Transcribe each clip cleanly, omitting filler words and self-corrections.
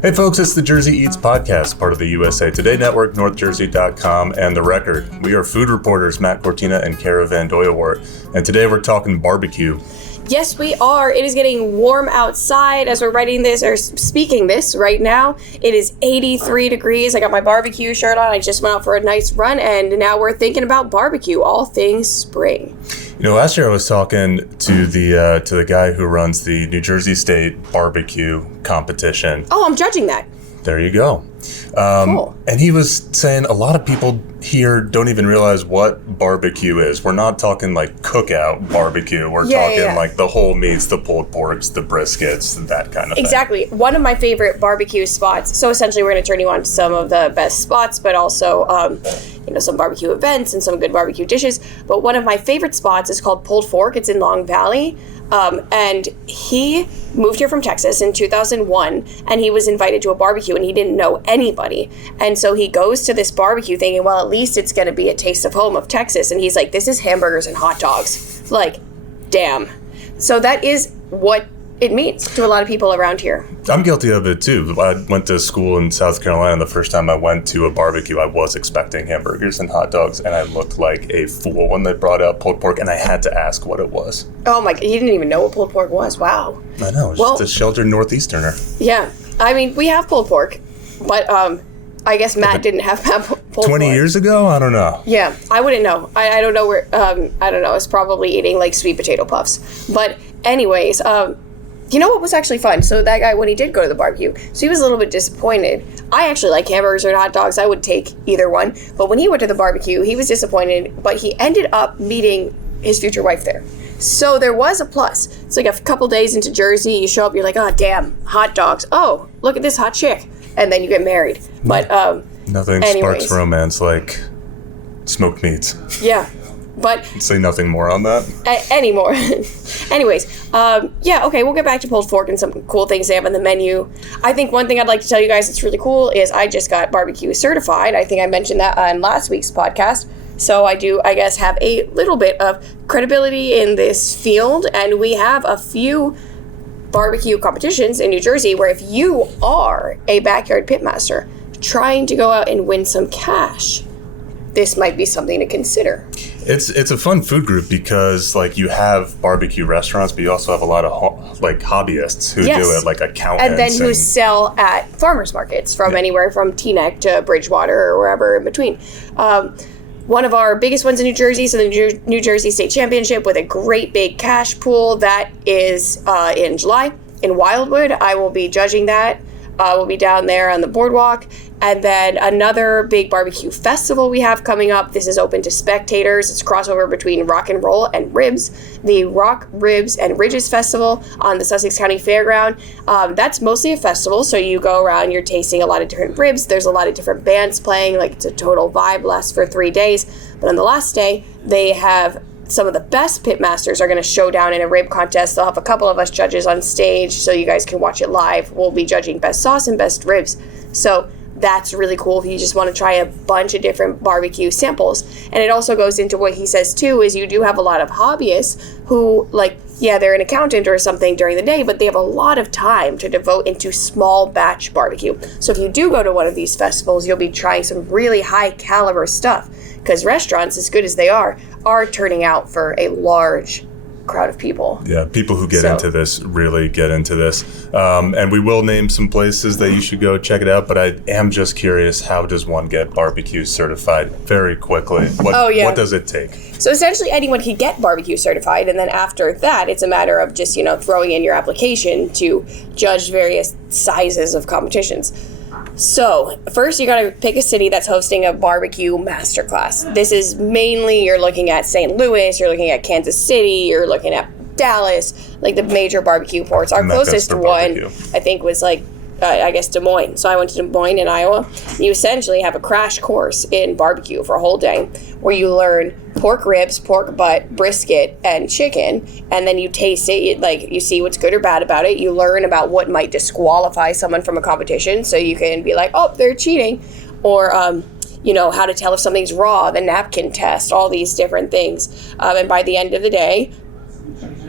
Hey folks, it's the Jersey Eats podcast, part of the USA Today Network, NorthJersey.com, and The Record. We are food reporters Matt Cortina and Kara VanDooijeweert, and today we're talking barbecue. Yes, we are. It is getting warm outside as we're writing this, or speaking this right now. It is 83 degrees. I got my barbecue shirt on. I just went out for a nice run, and now we're thinking about barbecue, all things spring. You know, last year I was talking to the guy who runs the New Jersey State barbecue competition. Oh, I'm judging that. There you go. Cool. And he was saying a lot of people here don't even realize what barbecue is. We're not talking like cookout barbecue. We're talking like the whole meats, the pulled porks, the briskets, that kind of thing. Exactly. One of my favorite barbecue spots. So essentially we're going to turn you on to some of the best spots, but also some barbecue events and some good barbecue dishes. But one of my favorite spots is called Pulled Fork. It's in Long Valley. And he moved here from Texas in 2001, and he was invited to a barbecue, and he didn't know anybody. And so he goes to this barbecue thinking, well, at least it's going to be a taste of home of Texas. And he's like, this is hamburgers and hot dogs. Like, damn. So that is what it means to a lot of people around here. I'm guilty of it too. I went to school in South Carolina. The first time I went to a barbecue, I was expecting hamburgers and hot dogs, and I looked like a fool when they brought out pulled pork, and I had to ask what it was. Oh my God, you didn't even know what pulled pork was. Wow. I know, it's just a sheltered Northeasterner. Yeah, I mean, we have pulled pork, but I guess Matt didn't have pulled pork. 20 years ago? I don't know. Yeah, I wouldn't know. I don't know where, I don't know. It's probably eating like sweet potato puffs. But anyways, you know what was actually fun? So that guy, when he did go to the barbecue, so he was a little bit disappointed. I actually like hamburgers or hot dogs. I would take either one. But when he went to the barbecue, he was disappointed, but he ended up meeting his future wife there. So there was a plus. It's like a couple days into Jersey, you show up, you're like, oh, damn, hot dogs. Oh, look at this hot chick. And then you get married. But nothing sparks romance like smoked meats. Yeah. But say nothing more on that anymore. Anyways, okay, we'll get back to Pulled Fork and some cool things they have on the menu. I think one thing I'd like to tell you guys that's really cool is I just got barbecue certified. I think I mentioned that on last week's podcast. So I do, I guess, have a little bit of credibility in this field, and we have a few barbecue competitions in New Jersey where if you are a backyard pitmaster trying to go out and win some cash, this might be something to consider. It's a fun food group because like you have barbecue restaurants, but you also have a lot of hobbyists who do it, like accountants. And then who sell at farmers markets from anywhere from Teaneck to Bridgewater or wherever in between. One of our biggest ones in New Jersey, so the New Jersey State Championship with a great big cash pool, that is in July in Wildwood. I will be judging that. We'll be down there on the boardwalk. And then another big barbecue festival we have coming up. This is open to spectators. It's a crossover between rock and roll and ribs. The Rock, Ribs, and Ridges Festival on the Sussex County Fairground. That's mostly a festival, so you go around, you're tasting a lot of different ribs. There's a lot of different bands playing, like it's a total vibe, lasts for 3 days. But on the last day, they have some of the best pitmasters are going to show down in a rib contest. They'll have a couple of us judges on stage so you guys can watch it live. We'll be judging best sauce and best ribs. So that's really cool if you just want to try a bunch of different barbecue samples. And it also goes into what he says too, is you do have a lot of hobbyists who, like, yeah, they're an accountant or something during the day, but they have a lot of time to devote into small batch barbecue. So if you do go to one of these festivals, you'll be trying some really high caliber stuff, because restaurants, as good as they are turning out for a large crowd of people. Yeah, people who get into this really get into this. And we will name some places that you should go check it out, but I am just curious, how does one get barbecue certified very quickly? What does it take? So essentially anyone can get barbecue certified, and then after that it's a matter of just, throwing in your application to judge various sizes of competitions. So first you got to pick a city that's hosting a barbecue masterclass. This is mainly, you're looking at St. Louis, you're looking at Kansas City, you're looking at Dallas, like the major barbecue ports. Our closest one, I think, was Des Moines. So I went to Des Moines in Iowa. You essentially have a crash course in barbecue for a whole day where you learn pork ribs, pork butt, brisket, and chicken, and then you taste it. You see what's good or bad about it. You learn about what might disqualify someone from a competition, so you can be like, oh, they're cheating, or how to tell if something's raw, the napkin test, all these different things. And by the end of the day,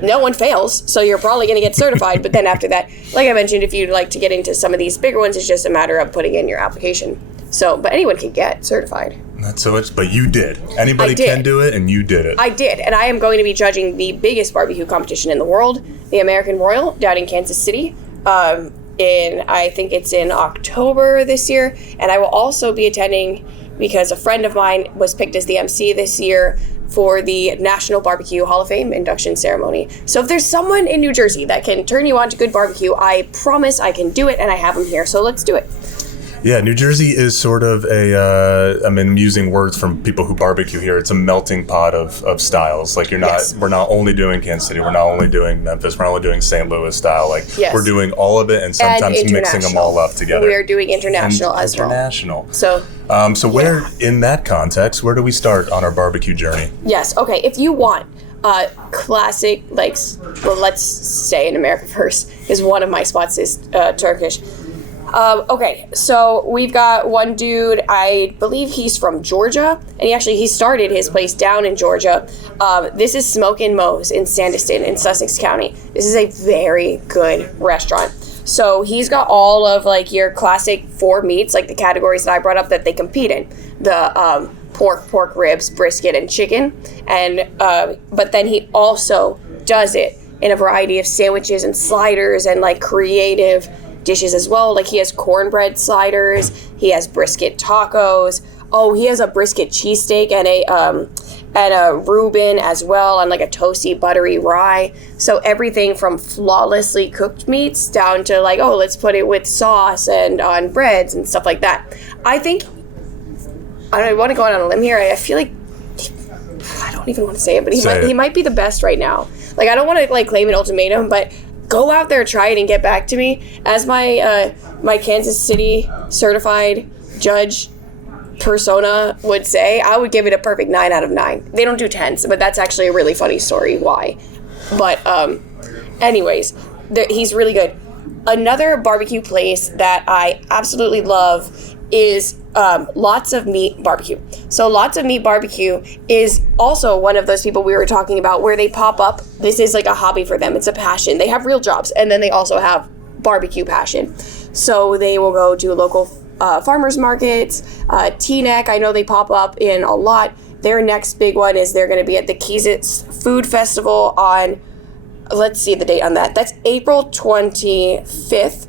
no one fails, so you're probably going to get certified. But then after that, like I mentioned, if you'd like to get into some of these bigger ones, it's just a matter of putting in your application. So, but anyone can get certified. Not so much, but you did. Anybody can do it, and you did it. I did, and I am going to be judging the biggest barbecue competition in the world, the American Royal, down in Kansas City. I think it's in October this year, and I will also be attending because a friend of mine was picked as the MC this year for the National Barbecue Hall of Fame induction ceremony. So if there's someone in New Jersey that can turn you on to good barbecue, I promise I can do it, and I have them here. So let's do it. Yeah, New Jersey is sort of I'm using words from people who barbecue here. It's a melting pot of styles. Like we're not only doing Kansas City, we're not only doing Memphis, we're not only doing St. Louis style. Like we're doing all of it and sometimes mixing them all up together. We are doing international as well. International. So where, in that context, where do we start on our barbecue journey? Yes, okay, if you want classic, let's say in America first, because one of my spots is Turkish. Okay, so we've got one dude, I believe he's from Georgia, and he started his place down in Georgia. This is Smokin' Moe's in Sandyston in Sussex County. This is a very good restaurant. So he's got all of your classic 4 meats, like the categories that I brought up that they compete in. The pork ribs, brisket, and chicken. And but then he also does it in a variety of sandwiches and sliders and creative dishes as well. Like he has cornbread sliders, he has brisket tacos. Oh, he has a brisket cheesesteak and a Reuben as well, on a toasty buttery rye. So everything from flawlessly cooked meats down to let's put it with sauce and on breads and stuff like that. I think I want to go out on a limb here. I feel like I don't even want to say it, but he might be the best right now. I don't want to claim an ultimatum, but go out there, try it, and get back to me. As my my Kansas City certified judge persona would say, I would give it a perfect 9 out of 9. They don't do 10s, but that's actually a really funny story why. But anyways, he's really good. Another barbecue place that I absolutely love is Lots of Meat Barbecue. So Lots of Meat Barbecue is also one of those people we were talking about where they pop up. This is a hobby for them. It's a passion. They have real jobs, and then they also have barbecue passion. So they will go to local farmers markets. Teaneck, I know they pop up in a lot. Their next big one is they're going to be at the Keezits Food Festival on, let's see the date on that. That's April 25th.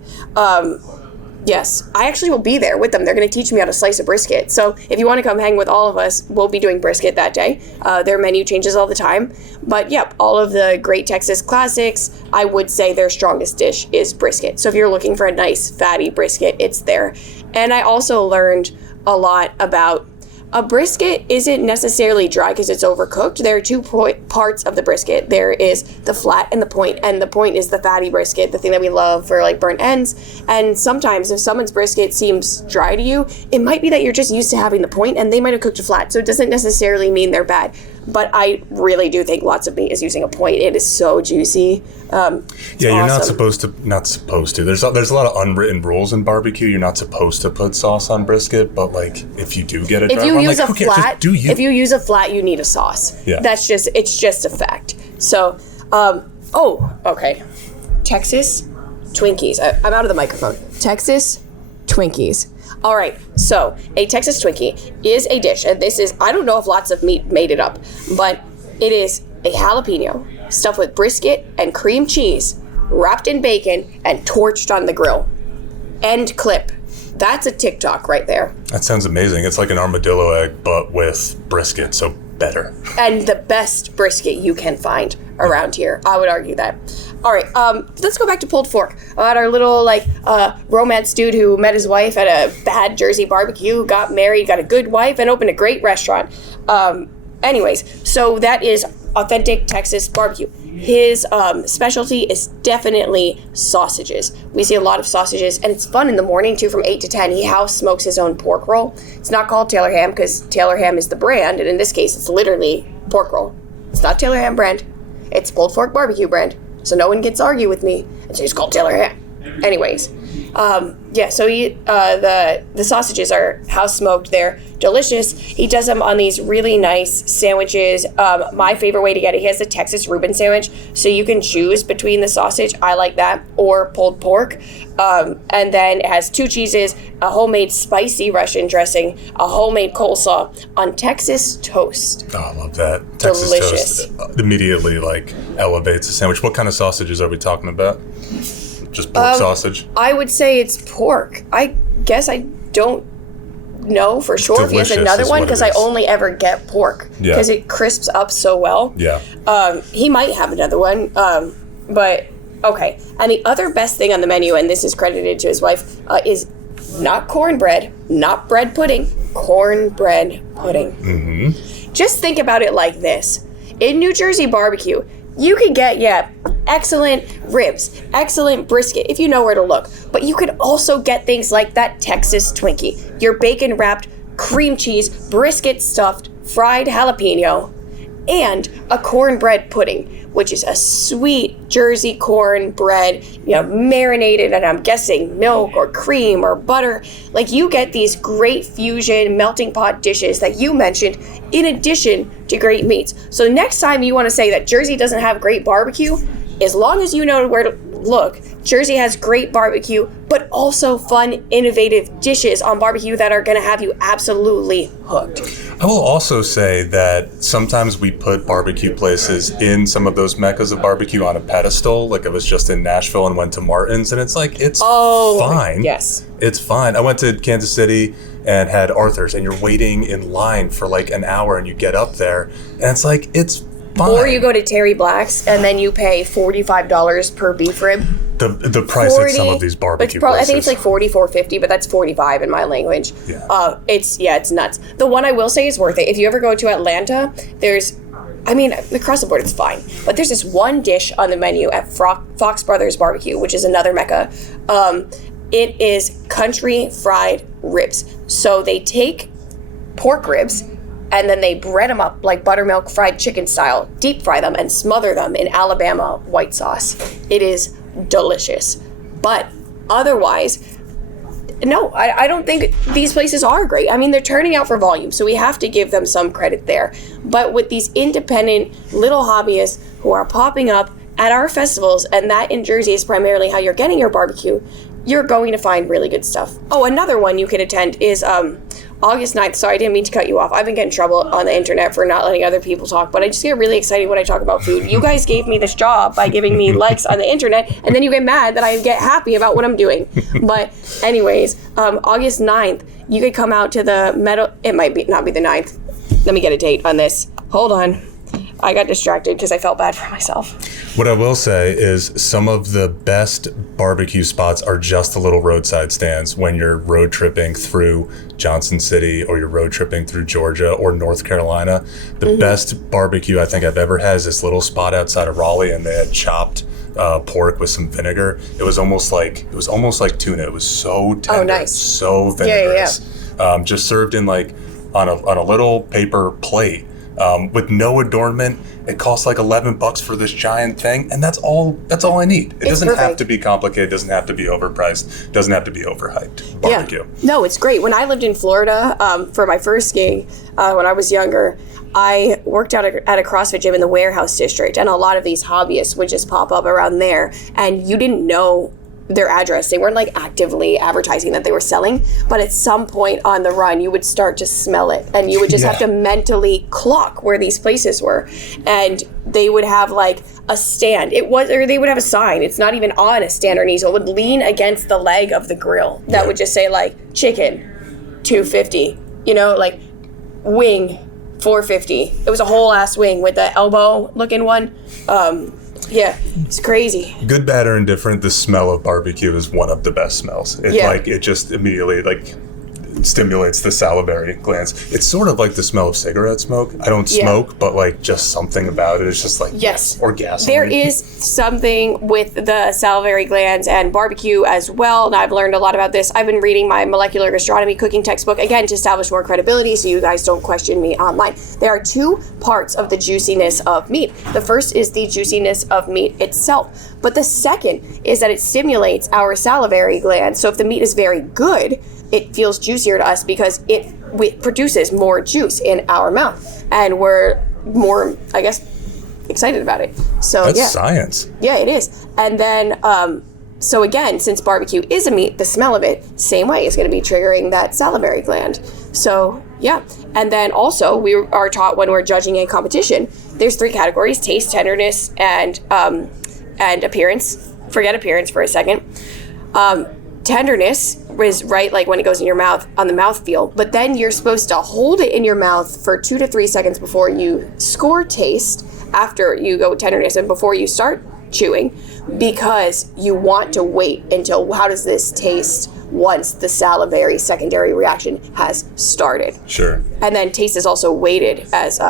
Yes, I actually will be there with them. They're going to teach me how to slice a brisket. So if you want to come hang with all of us, we'll be doing brisket that day. Their menu changes all the time. But yep, all of the great Texas classics, I would say their strongest dish is brisket. So if you're looking for a nice fatty brisket, it's there. And I also learned a lot about a brisket isn't necessarily dry because it's overcooked. There are 2 parts of the brisket. There is the flat and the point is the fatty brisket, the thing that we love for burnt ends. And sometimes if someone's brisket seems dry to you, it might be that you're just used to having the point and they might have cooked it flat. So it doesn't necessarily mean they're bad. But I really do think Lots of Meat is using a point. It is so juicy. You're awesome. not supposed to. There's a lot of unwritten rules in barbecue. You're not supposed to put sauce on brisket, but if you do get it, if you use a flat, you need a sauce. Yeah, it's just a fact. So, okay, Texas Twinkies. I'm out of the microphone. Texas Twinkies. All right, so a Texas Twinkie is a dish, and this is, I don't know if Lots of Meat made it up, but it is a jalapeno stuffed with brisket and cream cheese, wrapped in bacon, and torched on the grill. End clip. That's a TikTok right there. That sounds amazing. It's like an armadillo egg, but with brisket, so better. And the best brisket you can find around here. I would argue that. All right, let's go back to pulled pork. About our little romance dude who met his wife at a bad Jersey barbecue, got married, got a good wife, and opened a great restaurant. Anyways, so that is authentic Texas barbecue. His specialty is definitely sausages. We see a lot of sausages, and it's fun in the morning too. From 8 to 10, he house smokes his own pork roll. It's not called Taylor Ham because Taylor Ham is the brand, and in this case, it's literally pork roll. It's not Taylor Ham brand. It's pulled pork barbecue brand. So no one gets to argue with me. And so it's called Taylor Ham. Anyways, So the sausages are house smoked. They're delicious. He does them on these really nice sandwiches. My favorite way to get it, he has the Texas Reuben sandwich, so you can choose between the sausage, I like that, or pulled pork. And then it has 2 cheeses, a homemade spicy Russian dressing, a homemade coleslaw on Texas toast. Oh, I love that. Texas Delicious. toast immediately elevates a sandwich. What kind of sausages are we talking about? Just pork sausage? I would say it's pork. I guess I don't know for sure if he has another one, because I only ever get pork because it crisps up so well. Yeah. He might have another one, but okay. And the other best thing on the menu, and this is credited to his wife, is not cornbread, not bread pudding, cornbread pudding. Mm-hmm. Just think about it like this. In New Jersey barbecue, you can get, excellent ribs, excellent brisket, if you know where to look. But you could also get things like that Texas Twinkie, your bacon-wrapped, cream cheese, brisket-stuffed, fried jalapeno, and a cornbread pudding, which is a sweet Jersey cornbread, marinated, and I'm guessing milk or cream or butter. You get these great fusion melting pot dishes that you mentioned, in addition to great meats. So next time you want to say that Jersey doesn't have great barbecue, as long as you know where to look, Jersey has great barbecue, but also fun, innovative dishes on barbecue that are going to have you absolutely hooked. I will also say that sometimes we put barbecue places in some of those meccas of barbecue on a pedestal. Like I was just in Nashville and went to Martin's, and it's fine. Yes. It's fine. I went to Kansas City and had Arthur's, and you're waiting in line for an hour, and you get up there, and it's it's fine. Or you go to Terry Black's and then you pay $45 per beef rib. The price at some of these barbecue places. I think it's $44.50, but that's $45 in my language. Yeah. It's nuts. The one I will say is worth it. If you ever go to Atlanta, across the board it's fine. But there's this one dish on the menu at Fox Brothers Barbecue, which is another mecca. It is country fried ribs. So they take pork ribs and then they bread them up like buttermilk fried chicken style, deep fry them, and smother them in Alabama white sauce. It is delicious. But otherwise, no, I don't think these places are great. They're turning out for volume, so we have to give them some credit there. But with these independent little hobbyists who are popping up at our festivals, and that in Jersey is primarily how you're getting your barbecue, you're going to find really good stuff. Oh, another one you can attend is August 9th. Sorry, I didn't mean to cut you off. I've been getting in trouble on the internet for not letting other people talk, but I just get really excited when I talk about food. You guys gave me this job by giving me likes on the internet, and then you get mad that I get happy about what I'm doing. But anyways, August 9th, you could come out to the metal. It might not be the 9th. Let me get a date on this. Hold on. I got distracted because I felt bad for myself. What I will say is some of the best barbecue spots are just the little roadside stands when you're road tripping through Johnson City or you're road tripping through Georgia or North Carolina. The best barbecue I think I've ever had is this little spot outside of Raleigh, and they had chopped pork with some vinegar. It was almost like tuna. It was so tender, nice. So vinegarous. Yeah. Just served in on a little paper plate. With no adornment. It costs $11 for this giant thing, and that's all I need. It doesn't have to be complicated, it doesn't have to be overpriced, it doesn't have to be overhyped. Barbecue. Yeah. No, it's great. When I lived in Florida, for my first gig, when I was younger, I worked out at a CrossFit gym in the Warehouse District, and a lot of these hobbyists would just pop up around there, and you didn't know their address. They weren't actively advertising that they were selling, but at some point on the run you would start to smell it, and you would just have to mentally clock where these places were. And they would have a stand, or they would have a sign. It's not even on a stand or knee, so it would lean against the leg of the grill that would just say chicken $2.50, wing $4.50. It was a whole ass wing with the elbow looking one. Yeah, it's crazy. Good, bad, or indifferent, the smell of barbecue is one of the best smells. It just immediately stimulates the salivary glands. It's sort of like the smell of cigarette smoke. I don't smoke, but like just something about it. It's just like orgasm. There is something with the salivary glands and barbecue as well, and I've learned a lot about this. I've been reading my molecular gastronomy cooking textbook, again, to establish more credibility so you guys don't question me online. There are two parts of the juiciness of meat. The first is the juiciness of meat itself, but the second is that it stimulates our salivary glands. So if the meat is very good, it feels juicier to us because it produces more juice in our mouth, and we're more, I guess, excited about it. So that's science. Yeah, it is. And then, so again, since barbecue is a meat, the smell of it, same way, is going to be triggering that salivary gland. So yeah. And then also, we are taught when we're judging a competition, there's 3 categories: taste, tenderness, and appearance. Forget appearance for a second. Tenderness is right, like when it goes in your mouth, on the mouthfeel, but then you're supposed to hold it in your mouth for 2 to 3 seconds before you score taste, after you go tenderness and before you start chewing, because you want to wait until how does this taste once the salivary secondary reaction has started. Sure. And then taste is also weighted as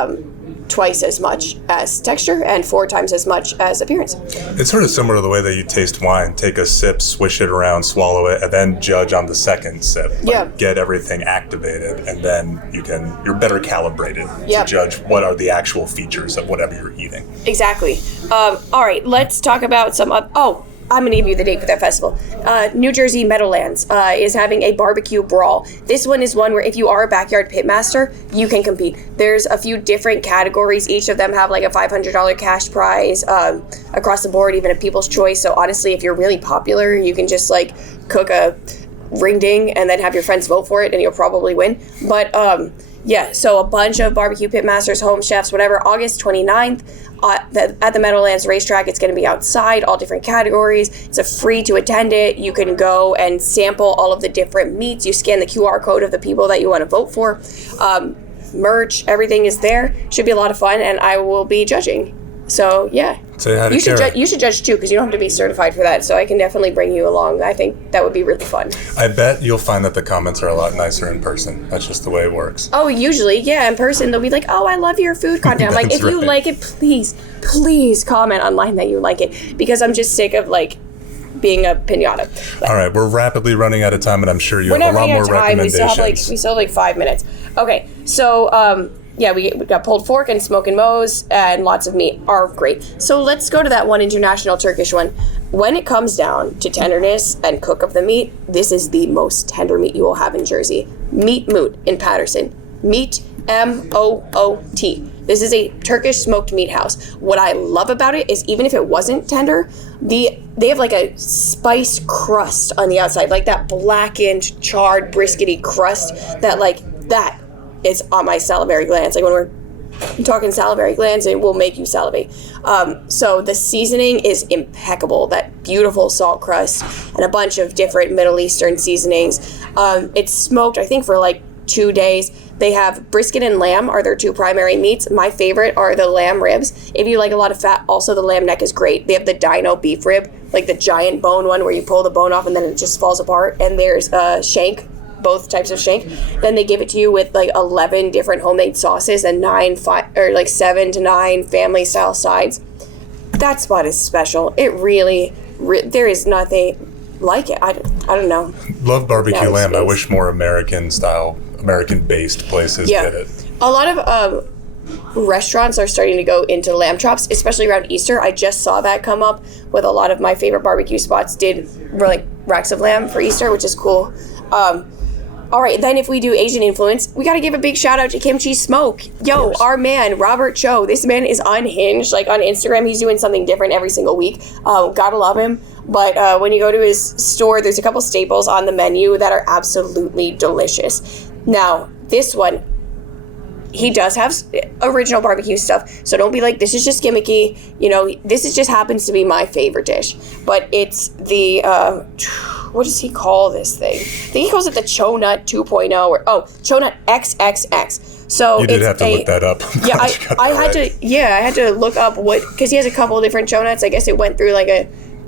twice as much as texture and 4 times as much as appearance. It's sort of similar to the way that you taste wine. Take a sip, swish it around, swallow it, and then judge on the second sip. Get everything activated, and then you're better calibrated to judge what are the actual features of whatever you're eating. Exactly. All right, let's talk about some I'm going to give you the date for that festival. New Jersey Meadowlands is having a barbecue brawl. This one is one where if you are a backyard pitmaster, you can compete. There's a few different categories. Each of them have like a $500 cash prize across the board, even a People's Choice. So honestly, if you're really popular, you can just like cook a ring ding and then have your friends vote for it and you'll probably win. But so a bunch of barbecue pitmasters, home chefs, whatever, August 29th. At the Meadowlands racetrack. It's going to be outside, all different categories. It's a free to attend it. You can go and sample all of the different meats. You scan the QR code of the people that you want to vote for. Merch, everything is there. Should be a lot of fun, and I will be judging. So yeah, say hi to Kara. You should judge too, because you don't have to be certified for that. So I can definitely bring you along. I think that would be really fun. I bet you'll find that the comments are a lot nicer in person. That's just the way it works. Oh, usually, yeah, in person they'll be like, "Oh, I love your food content." I'm like, if you like it, please comment online that you like it, because I'm just sick of like being a pinata. But all right, we're rapidly running out of time, and I'm sure you have a lot more recommendations. We still have like 5 minutes. Okay, so we got pulled pork and smoke and mows, and lots of meat are great. So let's go to that one international Turkish one. When it comes down to tenderness and cook of the meat, this is the most tender meat you will have in Jersey. Meat Moot in Patterson. Meat, M-O-O-T. This is a Turkish smoked meat house. What I love about it is even if it wasn't tender, they have like a spice crust on the outside, like that blackened, charred, briskety crust that is on my salivary glands. Like when we're talking salivary glands, it will make you salivate. So the seasoning is impeccable. That beautiful salt crust and a bunch of different Middle Eastern seasonings. It's smoked, I think, for like 2 days. They have brisket and lamb are their 2 primary meats. My favorite are the lamb ribs. If you like a lot of fat, also the lamb neck is great. They have the dino beef rib, like the giant bone one where you pull the bone off and then it just falls apart. And there's shank, both types of shank. Then they give it to you with like 11 different homemade sauces and 7 to 9 family style sides. That spot is special. It really there is nothing like it. I don't know. Love barbecue lamb. I wish more American-based places did it. A lot of restaurants are starting to go into lamb chops, especially around Easter. I just saw that come up with a lot of my favorite barbecue spots did like racks of lamb for Easter, which is cool. All right, then if we do Asian influence, we got to give a big shout out to Kimchi Smoke. Yo, our man, Robert Cho. This man is unhinged. Like on Instagram, he's doing something different every single week. Gotta love him. But when you go to his store, there's a couple staples on the menu that are absolutely delicious. Now, this one, he does have original barbecue stuff, so don't be like, this is just gimmicky. This just happens to be my favorite dish. But it's the, what does he call this thing? I think he calls it the Chonut 2.0 or Chonut XXX. So you did have to look that up. I had to look up because he has a couple of different Chonuts. I guess it went through like a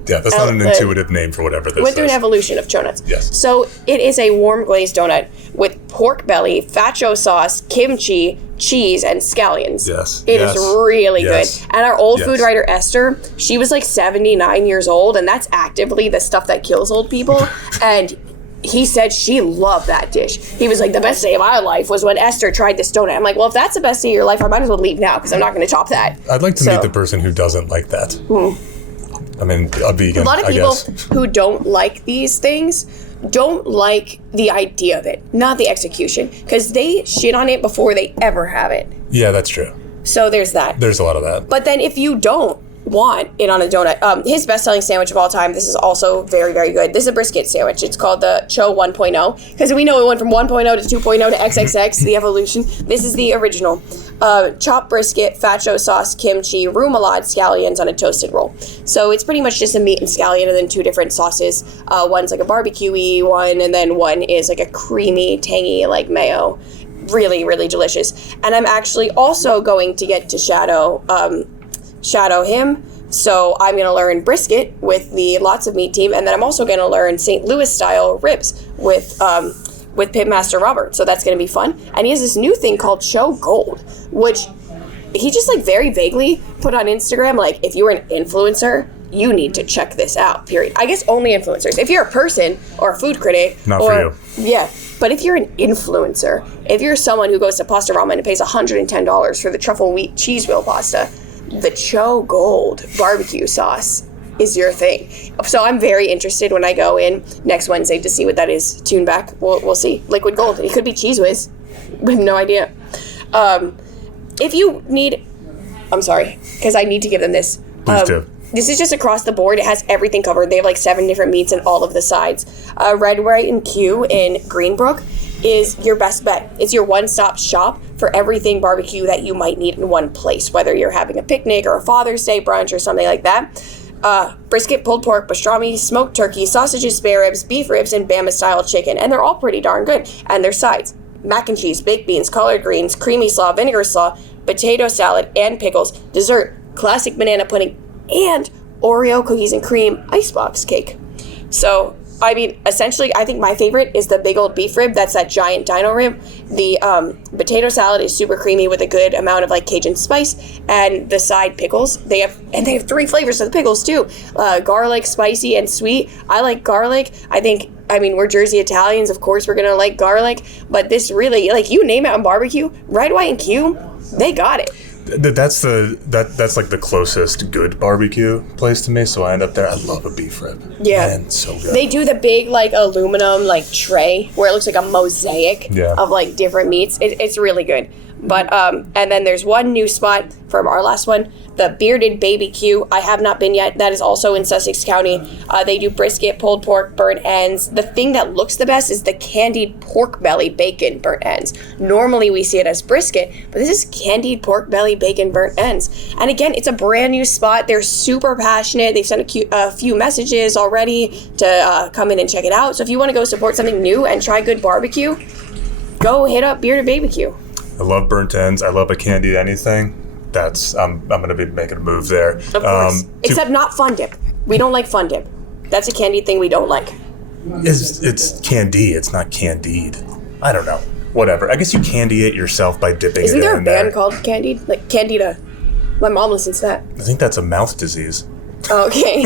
Yeah, that's not an intuitive name for whatever this is. Went through an evolution of chonuts. Yes. So it is a warm glazed donut with pork belly, facho sauce, kimchi, cheese, and scallions. Yes. It is really good. And our old food writer, Esther, she was like 79 years old, and that's actively the stuff that kills old people. And he said she loved that dish. He was like, the best day of my life was when Esther tried this donut. I'm like, well, if that's the best day of your life, I might as well leave now because I'm not going to top that. I'd like to meet the person who doesn't like that. I mean, a vegan, a lot of people who don't like these things don't like the idea of it, not the execution, because they shit on it before they ever have it. Yeah, that's true. So there's that. There's a lot of that. But then if you don't want it on a donut, his best-selling sandwich of all time, this is also very, very good. This is a brisket sandwich. It's called the Cho 1.0, because we know it went from 1.0 to 2.0 to XXX, the evolution. This is the original. Chopped brisket, facho sauce, kimchi, remoulade, scallions on a toasted roll. So it's pretty much just a meat and scallion and then two different sauces. One's like a barbecue-y one, and then one is like a creamy, tangy, like mayo. Really, really delicious. And I'm actually also going to get to shadow him. So I'm going to learn brisket with the Lots of Meat team, and then I'm also going to learn St. Louis-style ribs with Pitmaster Robert. So that's going to be fun. And he has this new thing called Cho Gold, which he just like very vaguely put on Instagram, like, if you were an influencer, you need to check this out, period. I guess only influencers. If you're a person or a food critic. Not for you. Yeah. But if you're an influencer, if you're someone who goes to Pasta Ramen and pays $110 for the truffle wheat cheese wheel pasta, the Cho Gold barbecue sauce is your thing. So I'm very interested when I go in next Wednesday to see what that is. Tune back. We'll see. Liquid Gold. It could be Cheese Whiz. We have no idea. If you need... I'm sorry, because I need to give them this. Please do. This is just across the board. It has everything covered. They have like 7 different meats and all of the sides. Red, White, and Q in Greenbrook is your best bet. It's your one-stop shop for everything barbecue that you might need in one place, whether you're having a picnic or a Father's Day brunch or something like that. Brisket, pulled pork, pastrami, smoked turkey, sausages, spare ribs, beef ribs, and Bama-style chicken. And they're all pretty darn good. And their sides: mac and cheese, baked beans, collard greens, creamy slaw, vinegar slaw, potato salad, and pickles. Dessert: classic banana pudding, and Oreo cookies and cream icebox cake. So, I mean, essentially, I think my favorite is the big old beef rib. That's that giant dino rib. The potato salad is super creamy with a good amount of like Cajun spice, and the side pickles. They have 3 flavors of the pickles too: garlic, spicy, and sweet. I like garlic. I mean, we're Jersey Italians, of course we're gonna like garlic. But this really, like, you name it on barbecue, Red, White, and Q, they got it. That's like the closest good barbecue place to me, so I end up there. I love a beef rib. Yeah. Man, so good. They do the big like aluminum like tray where it looks like a mosaic of like different meats. It's really good. But and then there's one new spot from our last one, the Bearded BBQ. I have not been yet. That is also in Sussex County. They do brisket, pulled pork, burnt ends. The thing that looks the best is the candied pork belly bacon burnt ends. Normally we see it as brisket, but this is candied pork belly bacon burnt ends. And again, it's a brand new spot. They're super passionate. They've sent a few messages already to come in and check it out. So if you want to go support something new and try good barbecue, go hit up Bearded BBQ. I love burnt ends. I love a candied anything. I'm going to be making a move there. Of course. Except not fun dip. We don't like fun dip. That's a candied thing we don't like. It's candy. It's not candied. I don't know. Whatever. I guess you candy it yourself by dipping Isn't it in there a band called Candied? Like Candida. My mom listens to that. I think that's a mouth disease. Okay.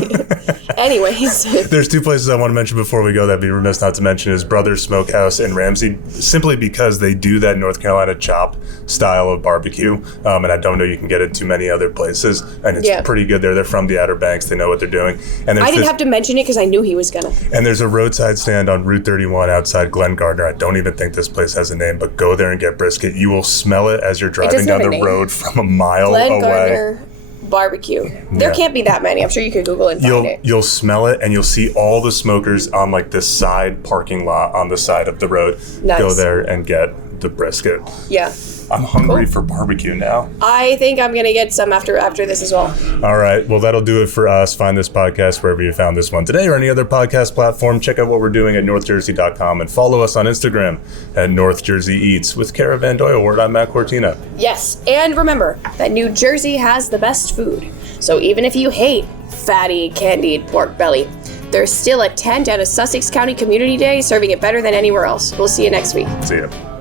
Anyways. There's 2 places I want to mention before we go that'd be remiss not to mention is Brothers Smokehouse in Ramsey, simply because they do that North Carolina chop style of barbecue, and I don't know you can get it too many other places, and it's pretty good there. They're from the Outer Banks. They know what they're doing. And I didn't have to mention it because I knew he was gonna. And there's a roadside stand on Route 31 outside Glen Gardner. I don't even think this place has a name, but go there and get brisket. You will smell it as you're driving down the road from a mile away. Gardner barbecue. There can't be that many. I'm sure you could Google and find it. You'll smell it, and you'll see all the smokers on like this side parking lot on the side of the road. Nice. Go there and get the brisket. Yeah. I'm hungry for barbecue now. I think I'm gonna get some after this as well. All right. Well, that'll do it for us. Find this podcast wherever you found this one today or any other podcast platform. Check out what we're doing at northjersey.com and follow us on Instagram at North Jersey Eats with Cara VanDooijeweert. I'm Matt Cortina. Yes, and remember that New Jersey has the best food. So even if you hate fatty, candied pork belly. There's still a tent at a Sussex County Community Day serving it better than anywhere else. We'll see you next week. See ya.